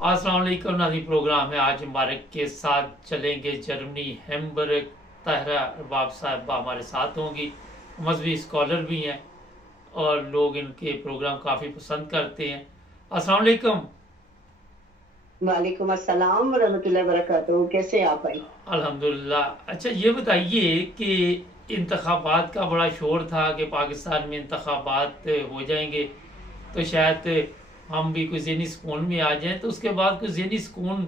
अस्सलाम वालेकुम नाज़रीन, प्रोग्राम है आज मुबारक के साथ चलेंगे जर्मनी हैम्बर्ग। ताहिरा अरबाब साहबा हमारे साथ होंगी, मजहबी स्कॉलर भी हैं और लोग इनके प्रोग्राम काफ़ी पसंद करते हैं। अस्सलाम वालेकुम। वालेकुम अस्सलाम वरहमतुल्लाहि वबरकातुहू। कैसे आप भाई? अल्हम्दुलिल्लाह। अच्छा, ये बताइए कि इंतखाबात का बड़ा शोर था कि पाकिस्तान में इंतखाबात हो जाएंगे तो शायद हम भी कोई ज़हनी सुकून में आ जाएं, तो उसके बाद कोई ज़हनी सुकून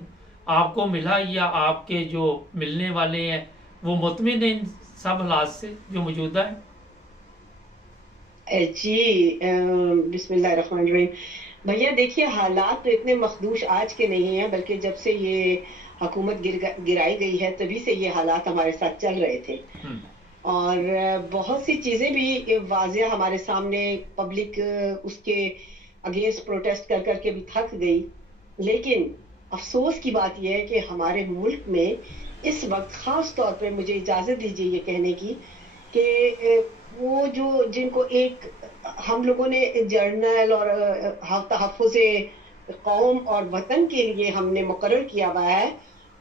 आपको मिला या आपके जो मिलने वाले हैं वो मुतमिन हैं इन सब हालात से जो मौजूदा है? जी, बिस्मिल्लाहिर्रहमानिर्रहीम। भैया देखिए, हालात तो इतने मखदूश आज के नहीं हैं, बल्कि जब से ये हुकूमत गिराई गई है तभी से ये हालात हमारे साथ चल रहे थे। हम्म। और बहुत सी चीज़ें भी वाज़िया हमारे सामने, पब्लिक उसके अगेंस्ट प्रोटेस्ट कर करके भी थक गई। लेकिन अफसोस की बात यह है कि हमारे मुल्क में इस वक्त ख़ास तौर पे मुझे इजाज़त दीजिए ये कहने की कि वो जो जिनको एक हम लोगों ने जर्नल और तहफ़्फ़ुज़े कौम और वतन के लिए हमने मुकर्रर किया हुआ है,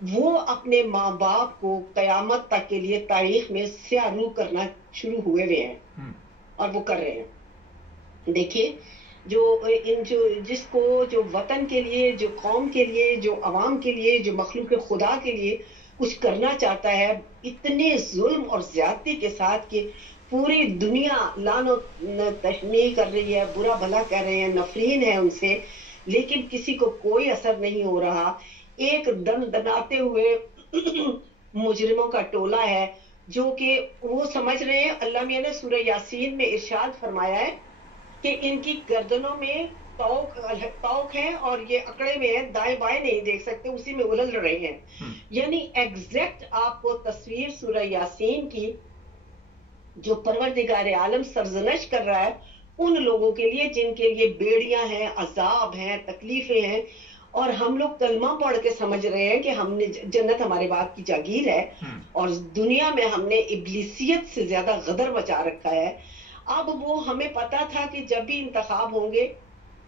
वो अपने माँ बाप को क़यामत तक के लिए तारीख में स्यारू करना शुरू हुए हुए हैं और वो कर रहे हैं। देखिए, जो वतन के लिए, जो कौम के लिए, जो अवाम के लिए, जो मखलूक खुदा के लिए कुछ करना चाहता है, इतने जुल्म और ज्यादती के साथ कि पूरी दुनिया लानो तहनी कर रही है, बुरा भला कह रहे हैं, नफरीन है उनसे, लेकिन किसी को कोई असर नहीं हो रहा। एक दनाते हुए मुजरिमों का टोला है जो कि वो समझ रहे हैं, अल्लाह मियां ने सूरह यासीन में इरशाद फरमाया है कि इनकी गर्दनों में तौक है और ये अकड़े में है, दाएं बाएं नहीं देख सकते, उसी में उलझ रहे हैं। यानी एग्जैक्ट आपको तस्वीर सूरह यासीन की जो परवरदिगार आलम सरजनश कर रहा है उन लोगों के लिए जिनके लिए बेड़ियां हैं, अजाब हैं, तकलीफें हैं, और हम लोग कलमा पढ़ के समझ रहे हैं कि हमने जन्नत हमारे बाप की जागीर है और दुनिया में हमने इब्लिसियत से ज्यादा गदर मचा रखा है। अब वो हमें पता था कि जब भी इंतखाब होंगे,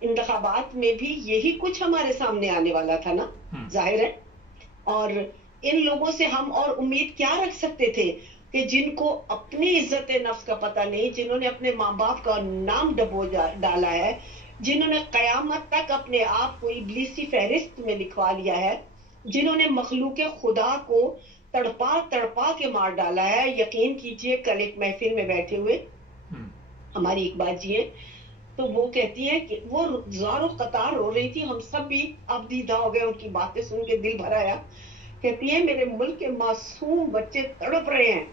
इंतखाबात में भी यही कुछ हमारे सामने आने वाला था ना, जाहिर है। और इन लोगों से हम और उम्मीद क्या रख सकते थे कि जिनको अपनी इज्जत नफ्स का पता नहीं, जिन्होंने अपने माँ बाप का नाम डबो डाला है, जिन्होंने कयामत तक अपने आप को इब्लीसी फहरिस्त में लिखवा लिया है, जिन्होंने मखलूक खुदा को तड़पा तड़पा के मार डाला है। यकीन कीजिए, कल एक महफिल में बैठे हुए हमारी इकबाल जी है, तो वो कहती है कि वो ज़ारो कतार रो रही थी, हम सब भी अब दीदा हो गए, उनकी बातें सुन के दिल भर आया। कहती है, मेरे मुल्क के मासूम बच्चे तड़प रहे हैं,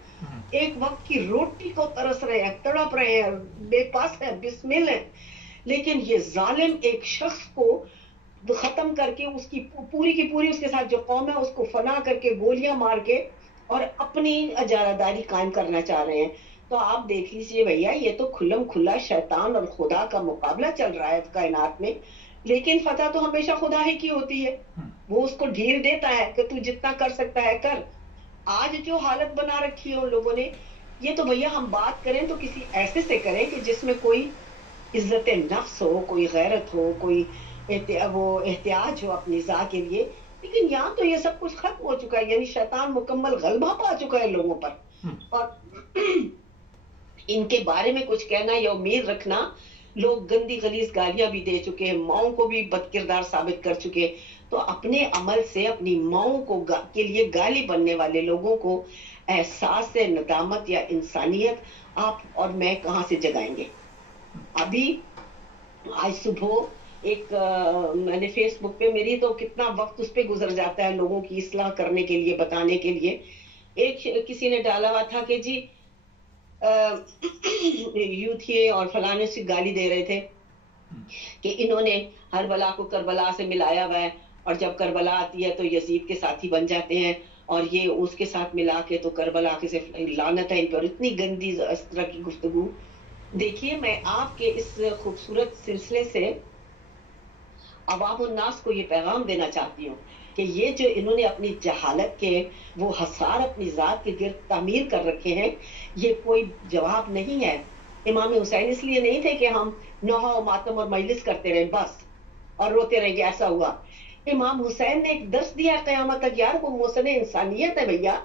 एक वक्त की रोटी को तरस रहे हैं, तड़प रहे हैं, बेपास है, बिस्मिल है, लेकिन ये जालिम एक शख्स को खत्म करके उसकी पूरी की पूरी उसके साथ जो कौम है उसको फना करके गोलियां मार के और अपनी अजारादारी कायम करना चाह रहे हैं। तो आप देख लीजिए भैया, ये तो खुल्लम खुल्ला शैतान और खुदा का मुकाबला चल रहा है कायनात में। लेकिन फतह तो हमेशा खुदा ही की होती है, वो उसको ढील देता है कि तू जितना कर सकता है कर। आज जो हालत बना रखी है उन लोगों ने, ये तो भैया हम बात करें तो किसी ऐसे से करें कि जिसमें कोई इज्जत नफ्स हो, कोई गैरत हो, कोई वो एहतियाज हो अपनी ज़ा के लिए। लेकिन यहाँ तो ये सब कुछ खत्म हो चुका है, यानी शैतान मुकम्मल गलबा पा चुका है लोगों पर। और इनके बारे में कुछ कहना या उम्मीद रखना, लोग गंदी गलीज गालियां भी दे चुके हैं, माओं को भी बदकिरदार साबित कर चुके हैं। तो अपने अमल से अपनी माओं को के लिए गाली बनने वाले लोगों को एहसास नदामत या इंसानियत आप और मैं कहां से जगाएंगे? अभी आज सुबह एक मैंने फेसबुक पे, मेरी तो कितना वक्त उस पे गुजर जाता है लोगों की इस्लाह करने के लिए, बताने के लिए। एक किसी ने डाला हुआ था कि जी यूथ ये और फलाने से गाली दे रहे थे कि इन्होंने हर बला को करबला से मिलाया हुआ है, और जब करबला आती है तो यजीद के साथी बन जाते हैं, और ये उसके साथ मिला के तो करबला के से लानत है इन पर। इतनी गंदी इस तरह की गुफ्तगू। देखिए, मैं आपके इस खूबसूरत सिलसिले से अवाम उन्नास को ये पैगाम देना चाहती हूँ कि ये जो इन्होंने अपनी जहालत के वो हसार अपनी जात के गिर्द तामीर कर रखे हैं, ये कोई जवाब नहीं है। इमाम हुसैन इसलिए नहीं थे कि हम नौहा मातम और मजलिस करते रहे बस और रोते रहेंगे, ऐसा हुआ। امام حسین نے ایک درس دیا قیامت تک، یار وہ محسن انسانیت ہے بھیا،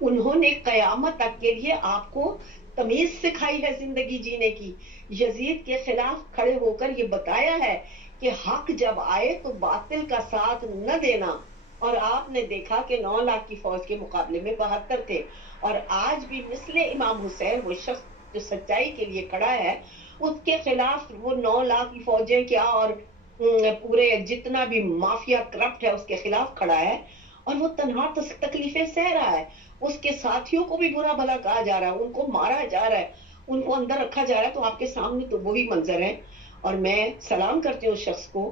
انہوں نے قیامت تک کے لیے آپ کو تمیز سکھائی ہے زندگی جینے کی، یزید کے خلاف کھڑے ہو کر یہ بتایا ہے کہ حق جب آئے تو باطل کا ساتھ نہ دینا، اور آپ نے دیکھا کہ 9 لاکھ کی فوج کے مقابلے میں 72 تھے، اور آج بھی مثل امام حسین وہ شخص جو سچائی کے لیے کھڑا ہے، اس کے خلاف وہ 9 لاکھ کی فوجیں کیا اور پورے جتنا بھی مافیا کرپٹ ہے اس کے خلاف کھڑا ہے، اور وہ تنہا تکلیفیں سہ رہا ہے، اس کے ساتھیوں کو بھی برا بھلا کہا جا رہا ہے، ان کو مارا جا رہا ہے، ان کو اندر رکھا جا رہا ہے، تو آپ کے سامنے تو وہی منظر ہے۔ اور میں سلام کرتی ہوں اس شخص کو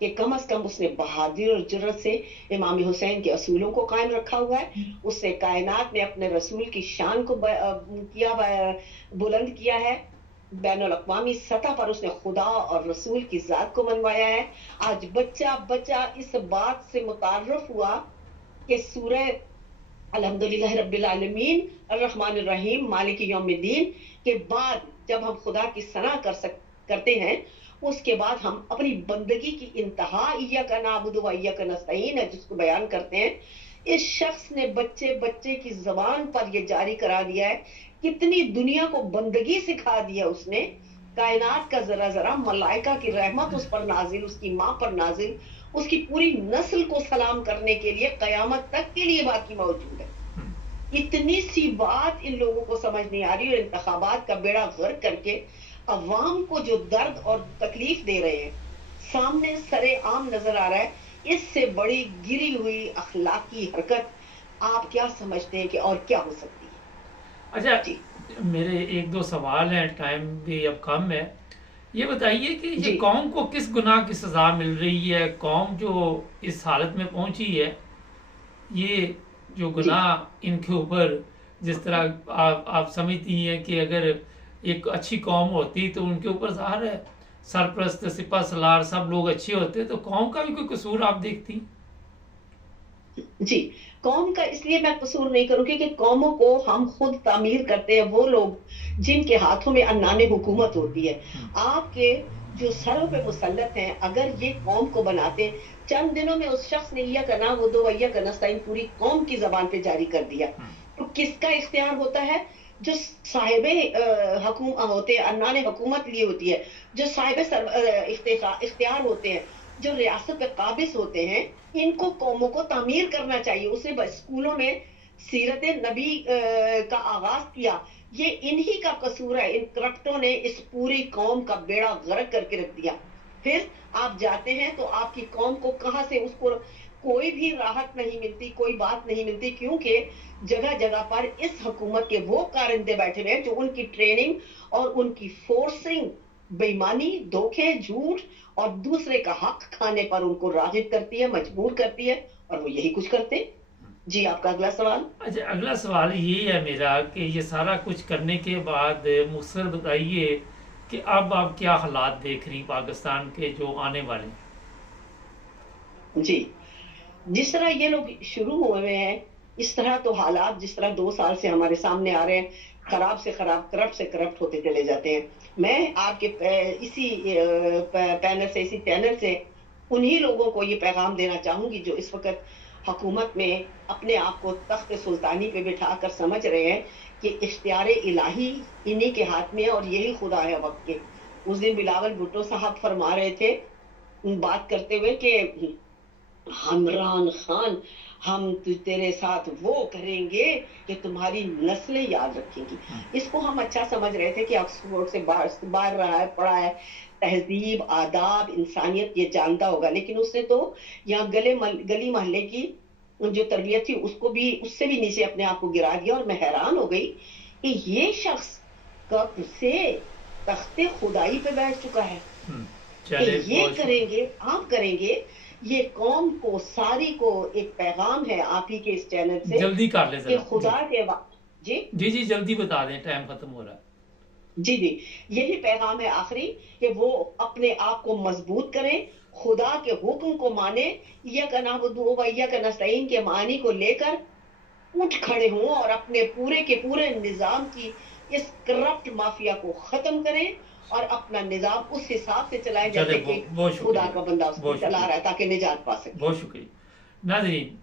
کہ کم از کم اس نے بہادری اور جرأت سے امام حسین کے اصولوں کو قائم رکھا ہوا ہے، اس نے کائنات میں اپنے رسول کی شان کو بلند کیا ہے، بین الاقوامی سطح پر اس نے خدا اور رسول کی ذات کو منوایا ہے۔ آج بچہ بچہ اس بات سے متعارف ہوا کہ سورہ الحمدللہ رب العالمین الرحمن الرحیم مالک یوم الدین کے بعد جب ہم خدا کی ثنا کرتے ہیں، اس کے بعد ہم اپنی بندگی کی انتہا ایاک نعبد و ایاک نستعین ہے جس کو بیان کرتے ہیں۔ اس شخص نے بچے بچے کی زبان پر یہ جاری کرا دیا ہے، کتنی دنیا کو بندگی سکھا دیا اس نے، کائنات کا ذرا ذرا، ملائکہ کی رحمت اس پر نازل، اس کی ماں پر نازل، اس کی پوری نسل کو سلام کرنے کے لیے قیامت تک کے لیے باقی موجود ہے۔ اتنی سی بات ان لوگوں کو سمجھ نہیں آ رہی، اور انتخابات کا بیڑا غرق کر کے عوام کو جو درد اور تکلیف دے رہے ہیں سامنے سرے عام نظر آ رہا ہے۔ اس سے بڑی گری ہوئی اخلاقی حرکت آپ کیا سمجھتے ہیں کہ اور کیا ہو سکتی ہے؟ اچھا، جی میرے 1-2 سوال ہیں، ٹائم بھی اب کم ہے۔ یہ بتائیے کہ یہ جی قوم کو کس گناہ کی سزا مل رہی ہے؟ قوم جو اس حالت میں پہنچی ہے، یہ جو جی گناہ ان کے اوپر، جس طرح آپ سمجھتی ہیں کہ اگر ایک اچھی قوم ہوتی تو ان کے اوپر ظاہر ہے سرپرست سپہ سالار سب لوگ اچھے ہوتے، تو قوم کا بھی کوئی قصور آپ دیکھتی؟ جی، قوم کا اس لیے میں قصور نہیں کروں کہ قوموں کو ہم خود تعمیر کرتے ہیں، وہ لوگ جن کے ہاتھوں میں عنان حکومت ہوتی ہے۔ آپ کے جو سروں پہ مسلط ہیں اگر یہ قوم کو بناتے، چند دنوں میں اس شخص نے ایاک نعبد و ایاک نستعین پوری قوم کی زبان پہ جاری کر دیا، تو کس کا اختیار ہوتا ہے؟ جو صاحب حکومت ہوتے ہیں، عنان حکومت لی ہوتی ہے، جو صاحب اختیار ہوتے ہیں، جو ریاست پہ قابض ہوتے ہیں، ان کو قوموں کو تعمیر کرنا چاہیے۔ اسے اسکولوں میں سیرت نبی کا آغاز کیا، یہ انہی کا قصور ہے، ان کرپٹوں نے اس پوری قوم کا بیڑا غرق کر کے رکھ دیا۔ پھر آپ جاتے ہیں تو آپ کی قوم کو کہاں سے اس کو کوئی بھی راحت نہیں ملتی، کوئی بات نہیں ملتی، کیونکہ جگہ جگہ پر اس حکومت کے وہ کارندے بیٹھے ہوئے ہیں جو ان کی ٹریننگ اور ان کی فورسنگ، بےایمانی، دھوکے، جھوٹ اور دوسرے کا حق کھانے پر ان کو راغب کرتی ہے، مجبور کرتی ہے، اور وہ یہی کچھ کرتے ہیں۔ جی آپ کا اگلا سوال۔ اچھا، اگلا سوال یہ ہے میرا کہ یہ سارا کچھ کرنے کے بعد مختصر بتائیے کہ اب آپ کیا حالات دیکھ رہی پاکستان کے جو آنے والے؟ جی، جس طرح یہ لوگ شروع ہوئے ہیں اس طرح تو حالات جس طرح 2 سال سے ہمارے سامنے آ رہے ہیں، خراب سے خراب، کرپٹ سے کرپٹ ہوتے چلے جاتے ہیں۔ میں آپ کے اسی پینل سے، اسی چینل سے انہی لوگوں کو یہ پیغام دینا چاہوں گی جو اس وقت حکومت میں اپنے آپ کو تخت سلطانی پہ بٹھا کر سمجھ رہے ہیں کہ اختیار الہی انہی کے ہاتھ میں ہے اور یہی خدا ہے وقت کے۔ اس دن بلاول بھٹو صاحب فرما رہے تھے بات کرتے ہوئے کہ عمران خان، ہم تیرے ساتھ وہ کریں گے کہ تمہاری نسلیں یاد رکھیں گی۔ اس کو ہم اچھا سمجھ رہے تھے کہ آکسفورڈ سے باہر رہا ہے، پڑھا ہے، تہذیب، آداب، انسانیت یہ جانتا ہوگا، لیکن اس نے تو یہاں گلی محلے کی جو تربیت تھی اس کو بھی، اس سے بھی نیچے اپنے آپ کو گرا دیا۔ اور میں حیران ہو گئی کہ یہ شخص کب سے تخت خدائی پہ بیٹھ چکا ہے کہ یہ کریں گے، آپ کریں گے۔ یہ قوم کو ساری کو ایک پیغام ہے آپ ہی کے اس چینل سے، جلدی کر لیں کہ خدا کے جی جی جلدی بتا دیں، ٹائم ختم ہو رہا ہے۔ جی یہی پیغام ہے آخری کہ وہ اپنے آپ کو مضبوط کریں، خدا کے حکم کو مانیں، ایاک نعبد و ایاک نستعین کے معنی کو لے کر اٹھ کھڑے ہوں اور اپنے پورے کے پورے نظام کی اس کرپٹ مافیا کو ختم کریں اور اپنا نظام اس حساب سے چلائے چلے جیسے کہ بہت خدا شکریہ، کا بندہ اس کو بہت چلا شکریہ، رہا ہے تاکہ نجات پا سکے. بہت شکریہ. ناظرین،